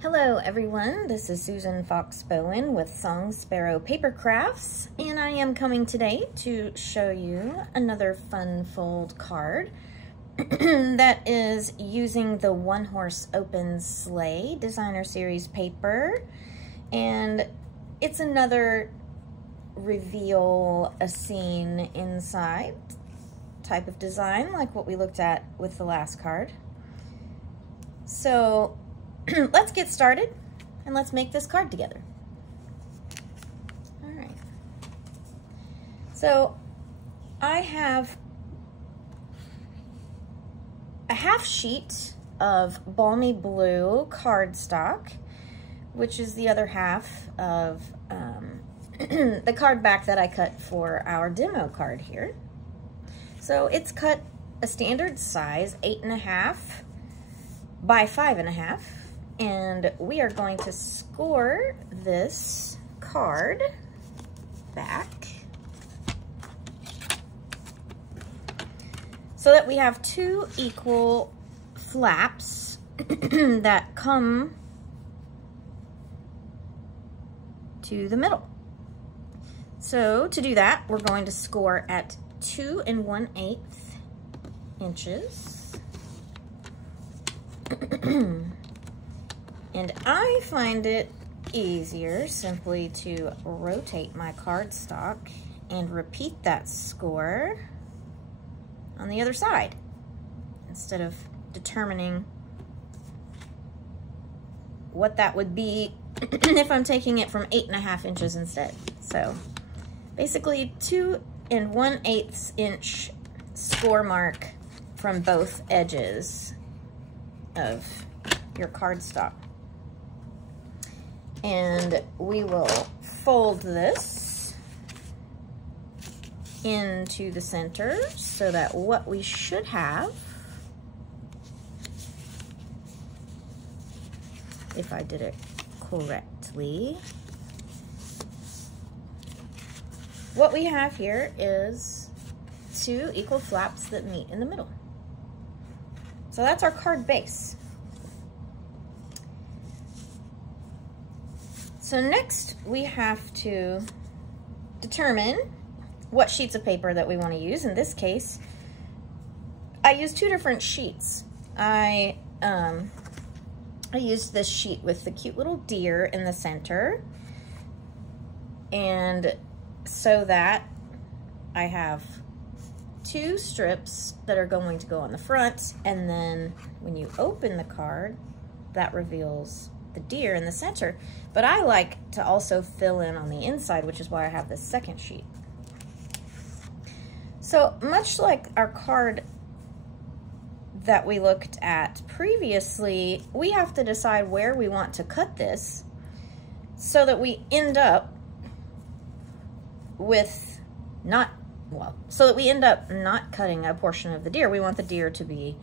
Hello everyone, this is Susan Fox Bowen with Song Sparrow Paper Crafts, and I am coming today to show you another fun fold card that is using the One Horse Open Sleigh Designer Series paper, and it's another reveal a scene inside type of design like what we looked at with the last card. So let's get started and let's make this card together. All right. So I have a half sheet of balmy blue cardstock, which is the other half of the card back that I cut for our demo card here. So it's cut a standard size, 8.5 by 5.5. And we are going to score this card back so that we have two equal flaps that come to the middle. So to do that, we're going to score at 2 1/8 inches. And I find it easier simply to rotate my cardstock and repeat that score on the other side instead of determining what that would be if I'm taking it from 8.5 inches instead. So basically 2 1/8 inch score mark from both edges of your cardstock. And we will fold this into the center so that what we should have, if I did it correctly, what we have here is two equal flaps that meet in the middle. So that's our card base. So next we have to determine what sheets of paper that we want to use. In this case, I used two different sheets. I used this sheet with the cute little deer in the center, and so that I have two strips that are going to go on the front, and then when you open the card, that reveals the deer in the center. But I like to also fill in on the inside, which is why I have this second sheet. So much like our card that we looked at previously, we have to decide where we want to cut this so that we end up with not cutting a portion of the deer. We want the deer to be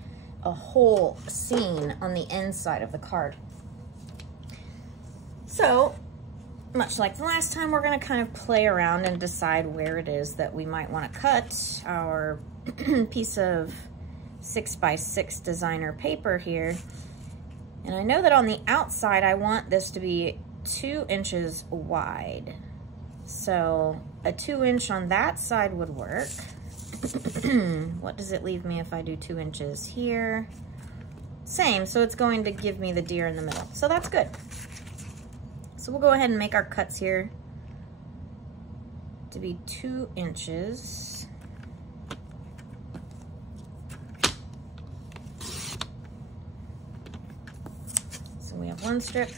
a whole scene on the inside of the card. So, much like the last time, we're going to kind of play around and decide where it is that we might want to cut our piece of 6x6 designer paper here. And I know that on the outside, I want this to be 2 inches wide. So, a 2 inch on that side would work. What does it leave me if I do 2 inches here? Same, so it's going to give me the deer in the middle. So that's good. So we'll go ahead and make our cuts here to be 2 inches. So we have one strip.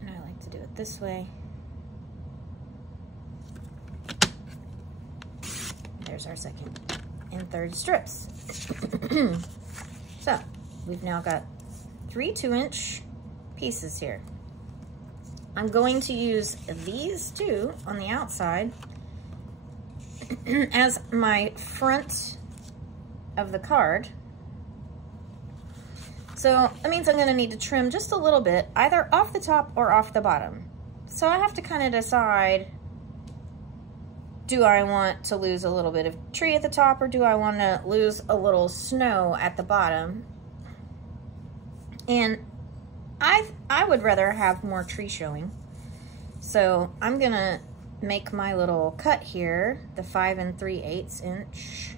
And I like to do it this way. There's our second and third strips. So we've now got 3 2-inch pieces here. I'm going to use these two on the outside as my front of the card. So that means I'm going to need to trim just a little bit, either off the top or off the bottom. So I have to kind of decide, do I want to lose a little bit of tree at the top, or do I want to lose a little snow at the bottom? And I would rather have more tree showing. So I'm gonna make my little cut here, the 5 3/8 inch.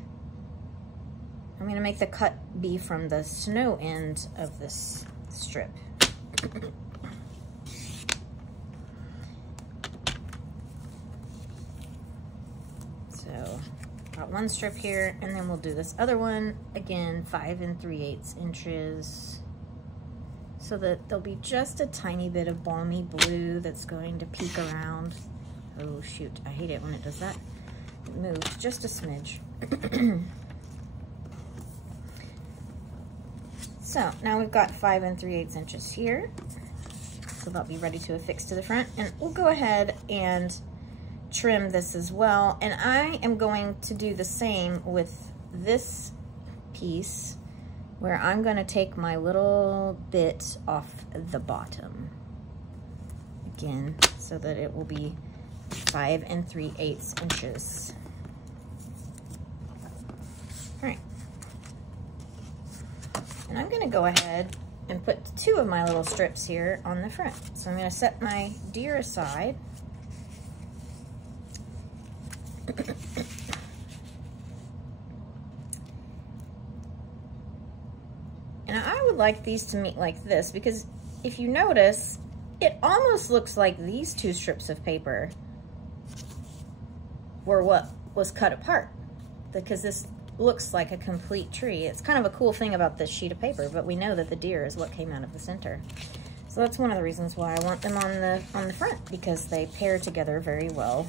I'm gonna make the cut be from the snow end of this strip. So got one strip here, and then we'll do this other one again, 5 3/8 inches, so that there'll be just a tiny bit of balmy blue that's going to peek around. Oh shoot, I hate it when it does that. It moves just a smidge. So now we've got 5 3/8 inches here, so that'll be ready to affix to the front, and we'll go ahead and trim this as well. And I am going to do the same with this piece, where I'm going to take my little bit off the bottom again, so that it will be 5 3/8 inches. All right. And I'm going to go ahead and put 2 of my little strips here on the front. So I'm going to set my deer aside. And I would like these to meet like this, because if you notice, it almost looks like these 2 strips of paper were what was cut apart, because this looks like a complete tree. It's kind of a cool thing about this sheet of paper, but we know that the deer is what came out of the center. So that's one of the reasons why I want them on the front, because they pair together very well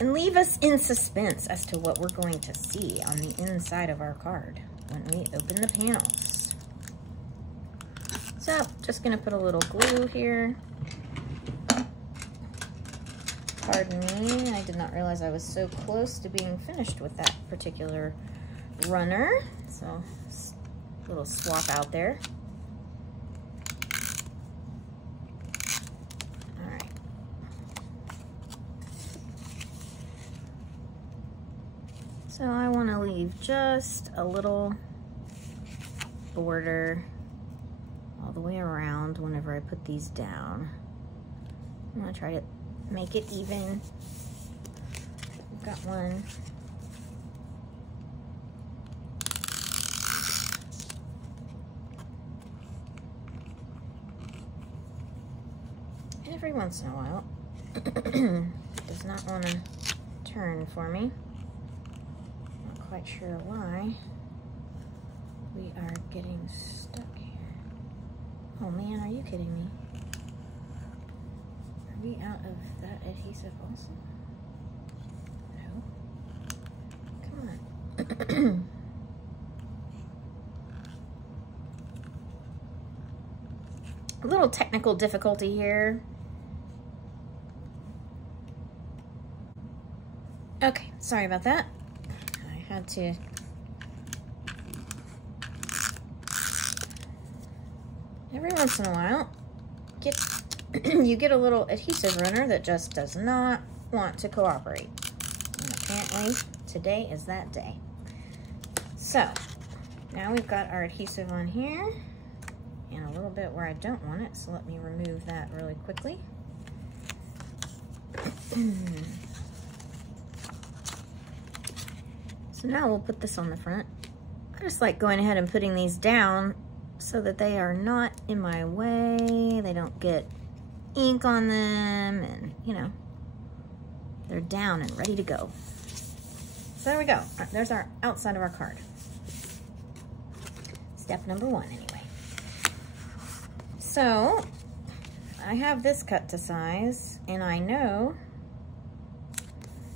and leave us in suspense as to what we're going to see on the inside of our card when we open the panels. So just gonna put a little glue here. Pardon me, I did not realize I was so close to being finished with that particular runner. So a little swap out there. All right. So I want to leave just a little border all the way around whenever I put these down. I'm going to try to make it even. I've got one. Every once in a while, does not want to turn for me. Not quite sure why we are getting stuck here. Oh man, are you kidding me? Are we out of that adhesive also? No. Come on. A little technical difficulty here. Okay, sorry about that. I had to every once in a while you get a little adhesive runner that just does not want to cooperate. And apparently today is that day. So now we've got our adhesive on here and a little bit where I don't want it, so let me remove that really quickly. So now we'll put this on the front. I just like going ahead and putting these down so that they are not in my way. They don't get ink on them, and you know, they're down and ready to go. So there we go. There's our outside of our card. Step number 1 anyway. So I have this cut to size, and I know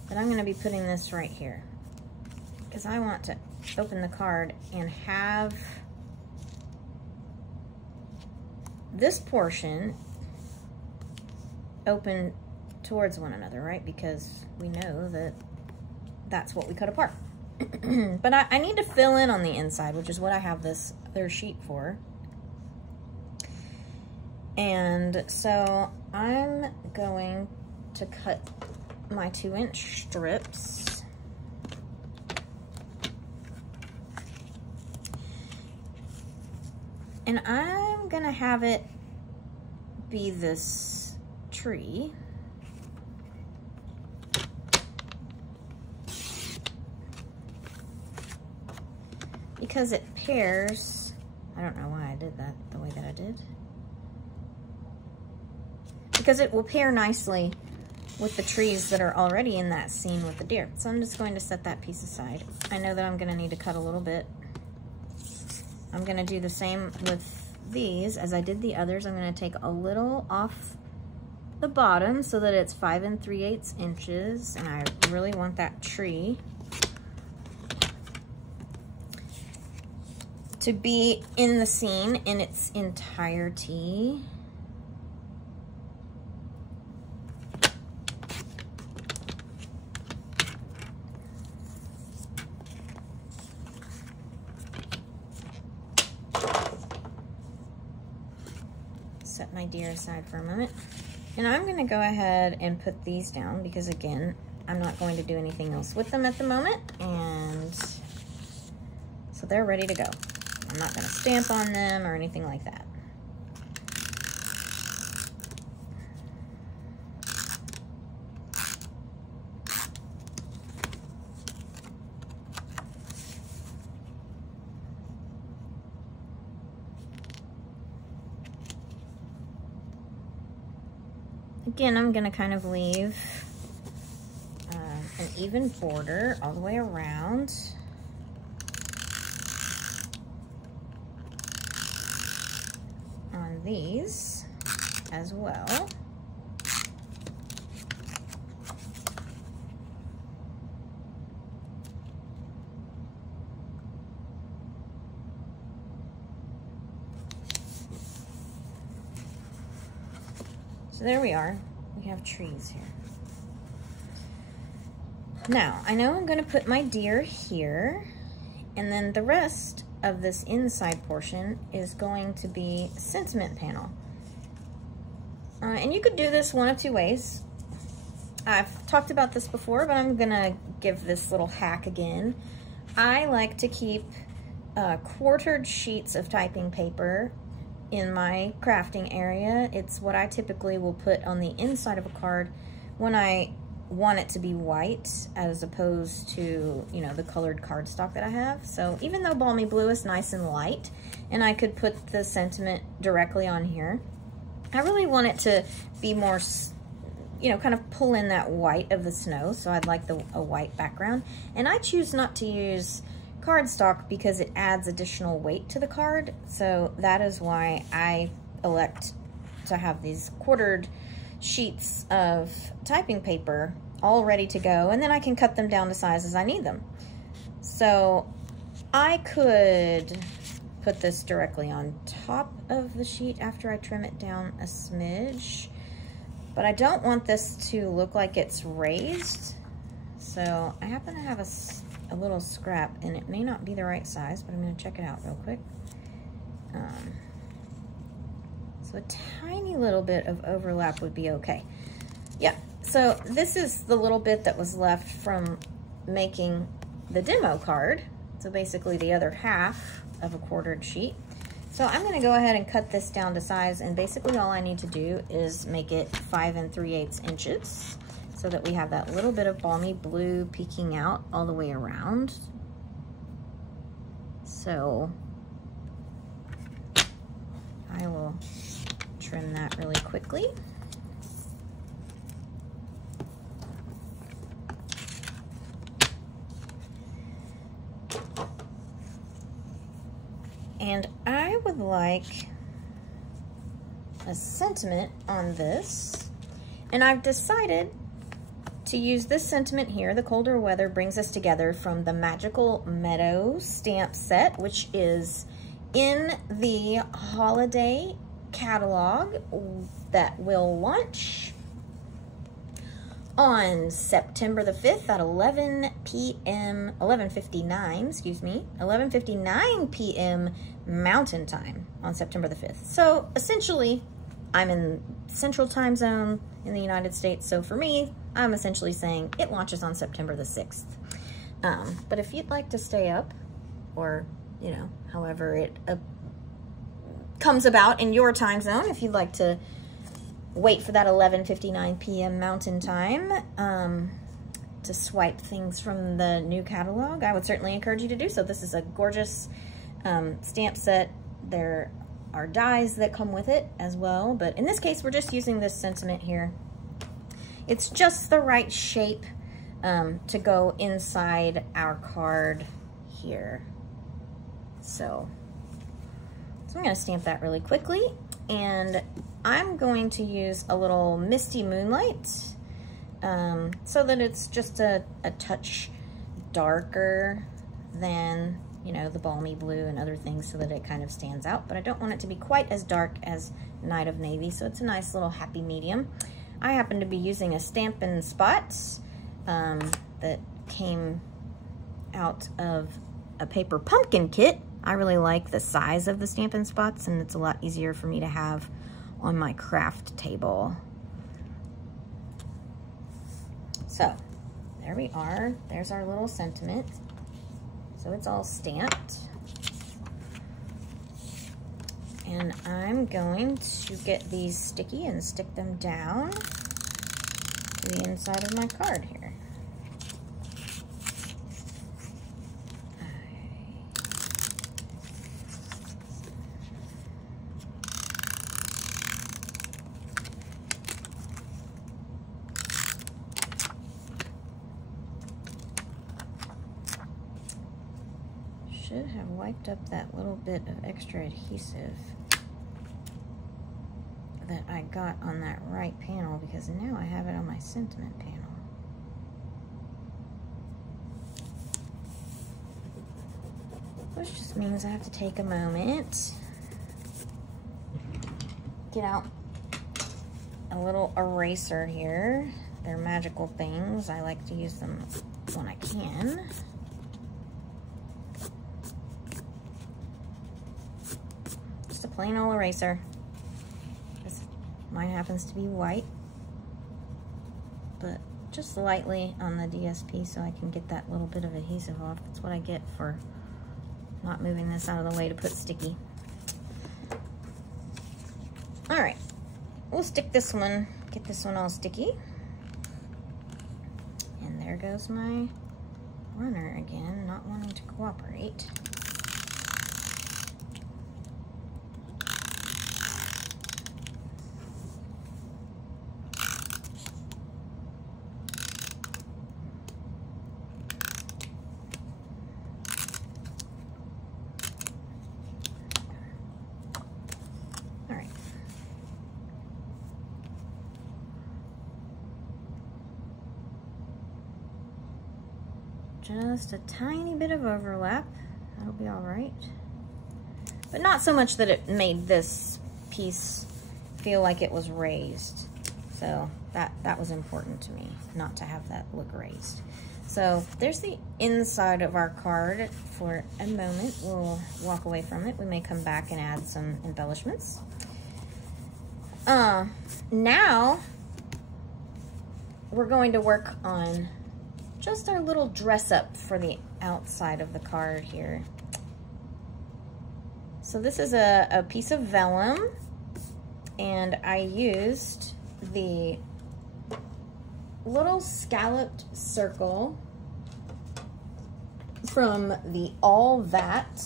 that I'm going to be putting this right here, because I want to open the card and have this portion open towards one another, right? Because we know that that's what we cut apart. But I need to fill in on the inside, which is what I have this other sheet for. And so I'm going to cut my 2-inch strips. And I'm gonna have it be this tree. Because it pairs, I don't know why I did that the way that I did. Because it will pair nicely with the trees that are already in that scene with the deer. So I'm just going to set that piece aside. I know that I'm gonna need to cut a little bit. I'm gonna do the same with these as I did the others. I'm gonna take a little off the bottom so that it's 5 3/8 inches, and I really want that tree to be in the scene in its entirety. Set my deer aside for a moment. And I'm gonna go ahead and put these down because again, I'm not going to do anything else with them at the moment. And so they're ready to go. I'm not gonna stamp on them or anything like that. Again, I'm gonna kind of leave an even border all the way around. On these as well. So there we are. We have trees here. Now, I know I'm going to put my deer here, and then the rest of this inside portion is going to be a sentiment panel. And you could do this one of two ways. I've talked about this before, but I'm going to give this little hack again. I like to keep quartered sheets of typing paper in my crafting area. It's what I typically will put on the inside of a card when I want it to be white as opposed to, you know, the colored cardstock that I have. So even though Balmy Blue is nice and light and I could put the sentiment directly on here, I really want it to be more, you know, kind of pull in that white of the snow. So I'd like a white background. And I choose not to use cardstock because it adds additional weight to the card. So that is why I elect to have these quartered sheets of typing paper all ready to go, and then I can cut them down to size as I need them. So I could put this directly on top of the sheet after I trim it down a smidge, but I don't want this to look like it's raised. So I happen to have a little scrap, and it may not be the right size, but I'm going to check it out real quick. So a tiny little bit of overlap would be okay. Yeah, so this is the little bit that was left from making the demo card. So basically the other half of a quartered sheet. So I'm going to go ahead and cut this down to size, and basically all I need to do is make it 5 3/8 inches so that we have that little bit of Balmy Blue peeking out all the way around. So I will trim that really quickly. And I would like a sentiment on this, and I've decided to use this sentiment here. The Colder Weather Brings Us Together from the Magical Meadow stamp set, which is in the holiday catalog that will launch on September the 5th at 11:59 p.m. Mountain Time on September the 5th. So essentially, I'm in Central Time Zone in the United States. So for me, I'm essentially saying it launches on September the 6th. But if you'd like to stay up, or, you know, however it comes about in your time zone. If you'd like to wait for that 11:59 p.m. Mountain Time to swipe things from the new catalog, I would certainly encourage you to do so. This is a gorgeous stamp set. There are dies that come with it as well, but in this case, we're just using this sentiment here. It's just the right shape to go inside our card here. So I'm gonna stamp that really quickly, and I'm going to use a little Misty Moonlight so that it's just a touch darker than, you know, the Balmy Blue and other things, so that it kind of stands out, but I don't want it to be quite as dark as Night of Navy, so it's a nice little happy medium. I happen to be using a Stampin' Spot that came out of a paper pumpkin kit. I really like the size of the Stampin' Spots, and it's a lot easier for me to have on my craft table. So there we are. There's our little sentiment. So it's all stamped. And I'm going to get these sticky and stick them down to the inside of my card here. Should have wiped up that little bit of extra adhesive that I got on that right panel, because now I have it on my sentiment panel. Which just means I have to take a moment, get out a little eraser here. They're magical things. I like to use them when I can. Just a plain old eraser. Mine happens to be white, but just lightly on the DSP so I can get that little bit of adhesive off. That's what I get for not moving this out of the way to put sticky. All right, we'll stick this one, get this one all sticky. And there goes my runner again, not wanting to cooperate. Just a tiny bit of overlap, that'll be all right. But not so much that it made this piece feel like it was raised. So that was important to me, not to have that look raised. So there's the inside of our card for a moment. We'll walk away from it. We may come back and add some embellishments. Now we're going to work on just our little dress up for the outside of the card here. So this is a piece of vellum, and I used the little scalloped circle from the All That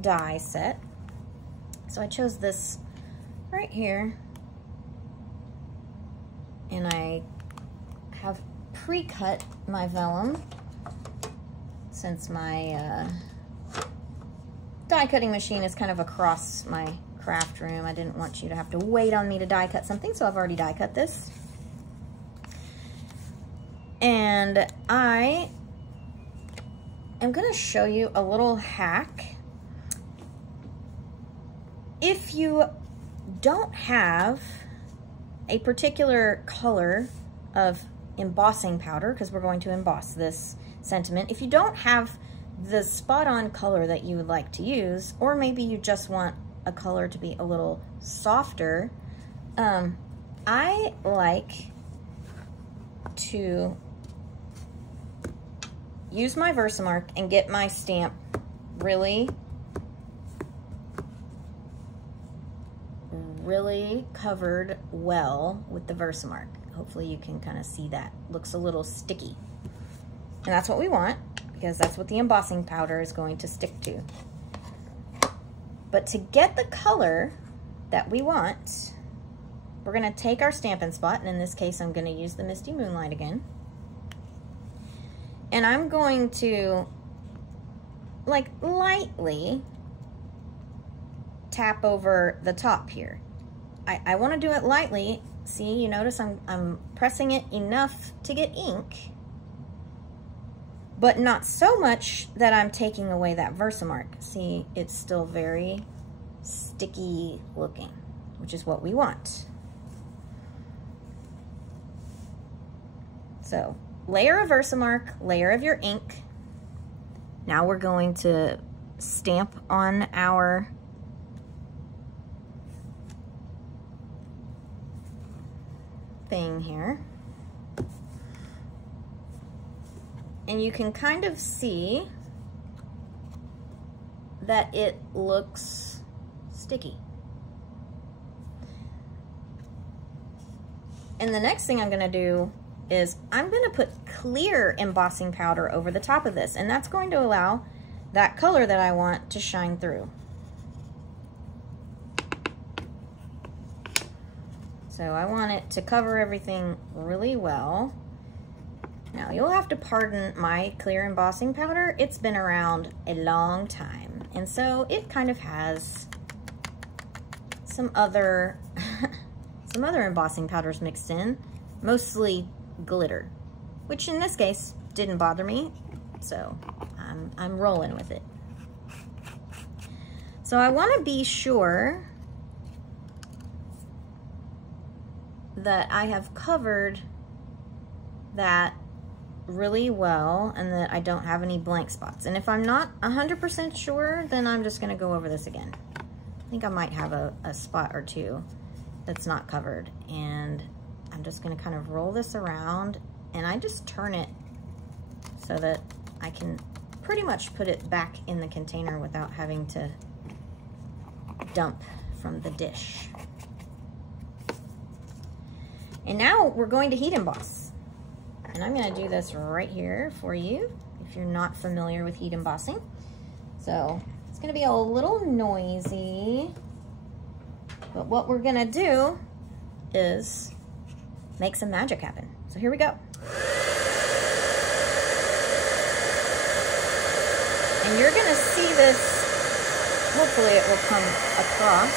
die set. So I chose this right here, and I have pre-cut my vellum since my die cutting machine is kind of across my craft room. I didn't want you to have to wait on me to die cut something, so I've already die cut this. And I am going to show you a little hack. If you don't have a particular color of embossing powder, because we're going to emboss this sentiment, if you don't have the spot-on color that you would like to use, or maybe you just want a color to be a little softer, I like to use my Versamark and get my stamp really really covered well with the Versamark. Hopefully you can kind of see that. Looks a little sticky. And that's what we want, because that's what the embossing powder is going to stick to. But to get the color that we want, we're gonna take our Stampin' Spot, and in this case, I'm gonna use the Misty Moonlight again. And I'm going to, like, lightly tap over the top here. I wanna do it lightly. See, you notice I'm pressing it enough to get ink, but not so much that I'm taking away that Versamark. See, it's still very sticky looking, which is what we want. So, layer of Versamark, layer of your ink. Now we're going to stamp on our thing here. And you can kind of see that it looks sticky. And the next thing I'm gonna do is I'm gonna put clear embossing powder over the top of this, and that's going to allow that color that I want to shine through. So I want it to cover everything really well. Now you'll have to pardon my clear embossing powder. It's been around a long time, and so it kind of has some other some other embossing powders mixed in, mostly glitter, which in this case didn't bother me, so I'm rolling with it. So I want to be sure that I have covered that really well and that I don't have any blank spots. And if I'm not 100% sure, then I'm just going to go over this again. I think I might have a spot or two that's not covered, and I'm just going to kind of roll this around, and I just turn it so that I can pretty much put it back in the container without having to dump from the dish. And now we're going to heat emboss. And I'm gonna do this right here for you if you're not familiar with heat embossing. So it's gonna be a little noisy, but what we're gonna do is make some magic happen. So here we go. And you're gonna see this, hopefully it will come across.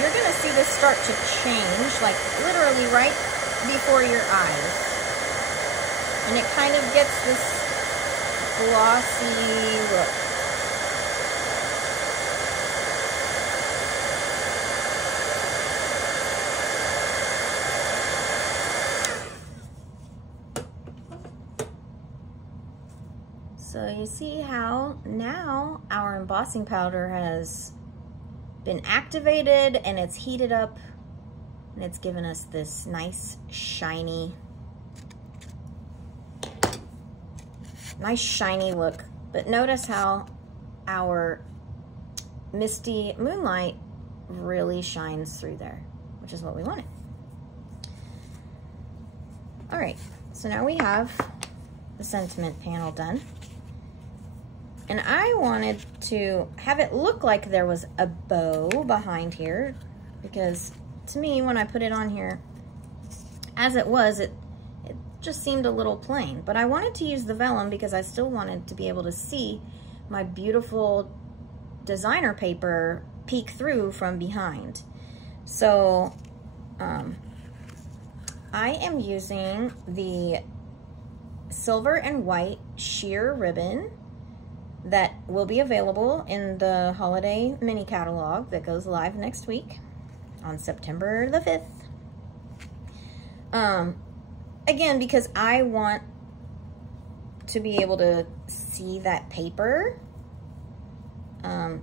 You're gonna see this start to change, like literally right before your eyes. And it kind of gets this glossy look. So you see how now our embossing powder has been activated and it's heated up, and it's given us this nice shiny look. But notice how our Misty Moonlight really shines through there, which is what we wanted. All right, so now we have the sentiment panel done. And I wanted to have it look like there was a bow behind here, because to me, when I put it on here, as it was, it just seemed a little plain. But I wanted to use the vellum because I still wanted to be able to see my beautiful designer paper peek through from behind. So I am using the silver and white sheer ribbon that will be available in the holiday mini catalog that goes live next week on September the 5th. Again, because I want to be able to see that paper.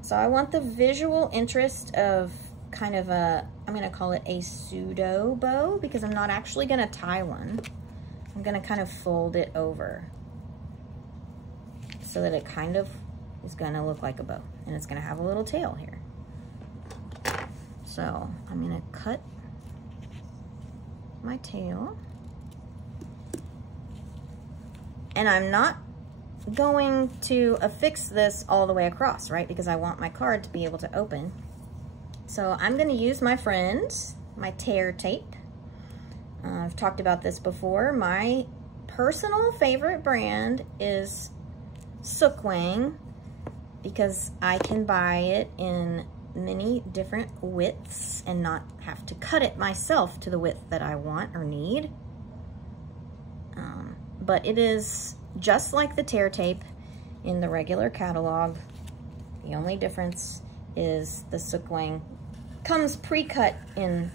So I want the visual interest of kind of a, I'm gonna call it a pseudo bow, because I'm not actually gonna tie one. I'm gonna kind of fold it over so that it kind of is gonna look like a bow, and it's gonna have a little tail here. So I'm gonna cut my tail. And I'm not going to affix this all the way across, right? Because I want my card to be able to open. So I'm gonna use my friend, my tear tape. I've talked about this before. My personal favorite brand is Sookwang because I can buy it in many different widths and not have to cut it myself to the width that I want or need. But it is just like the tear tape in the regular catalog. The only difference is the Sookwang comes pre-cut in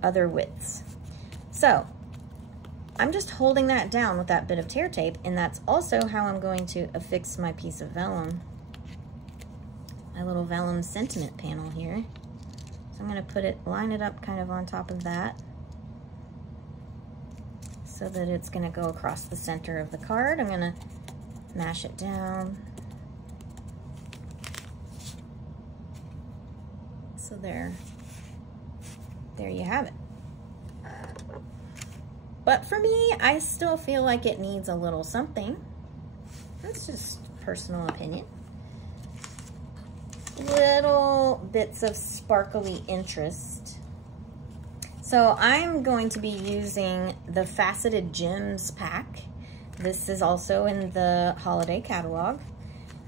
other widths. So I'm just holding that down with that bit of tear tape, and that's also how I'm going to affix my piece of vellum, my little vellum sentiment panel here. So I'm going to line it up kind of on top of that so that it's going to go across the center of the card. I'm going to mash it down. So there you have it. But for me, I still feel like it needs a little something. That's just personal opinion. Little bits of sparkly interest. So I'm going to be using the Faceted Gems pack. This is also in the holiday catalog.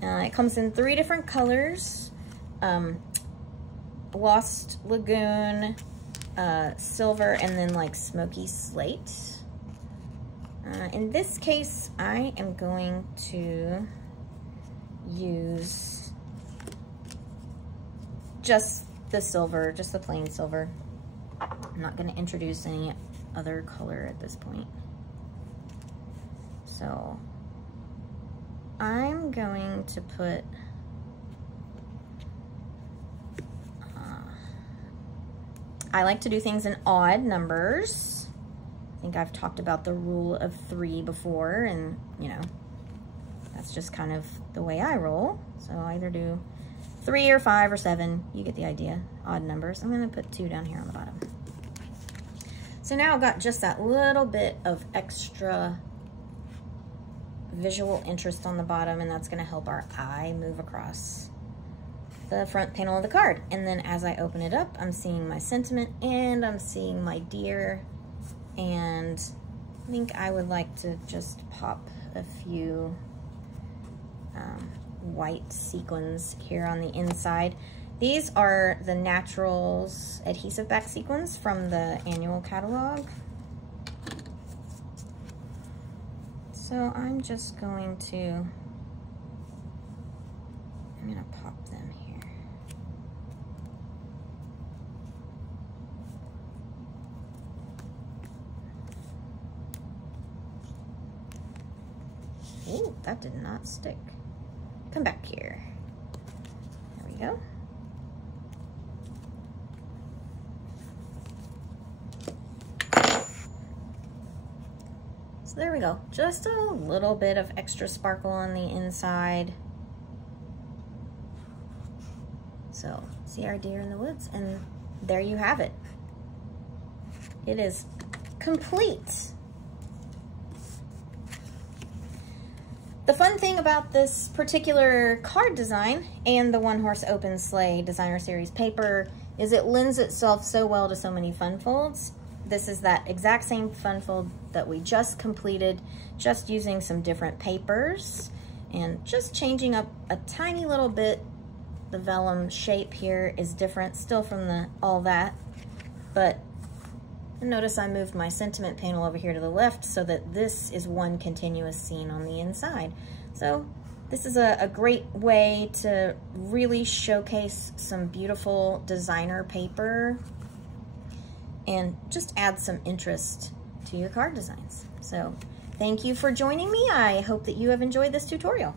It comes in 3 different colors. Lost Lagoon, silver, and then like smoky slate. In this case, I am going to use just the silver, just the plain silver. I'm not going to introduce any other color at this point. So I'm going to put I like to do things in odd numbers. I think I've talked about the rule of 3 before, and you know, that's just kind of the way I roll. So I either do 3 or 5 or 7, you get the idea, odd numbers. I'm gonna put 2 down here on the bottom. So now I've got just that little bit of extra visual interest on the bottom, and that's gonna help our eye move across the front panel of the card. And then as I open it up, I'm seeing my sentiment and I'm seeing my deer, and I think I would like to just pop a few white sequins here on the inside. These are the Naturals adhesive back sequins from the annual catalog. So I'm just going to, I'm gonna pop them here. Ooh, that did not stick. Come back here. There we go. So there we go. Just a little bit of extra sparkle on the inside. So, see our deer in the woods, and there you have it. It is complete. The fun thing about this particular card design and the One Horse Open Sleigh Designer Series paper is it lends itself so well to so many fun folds. This is that exact same fun fold that we just completed, just using some different papers and just changing up a tiny little bit. The vellum shape here is different still from all that, but notice I moved my sentiment panel over here to the left so that this is one continuous scene on the inside. So this is a great way to really showcase some beautiful designer paper and just add some interest to your card designs. So thank you for joining me. I hope that you have enjoyed this tutorial.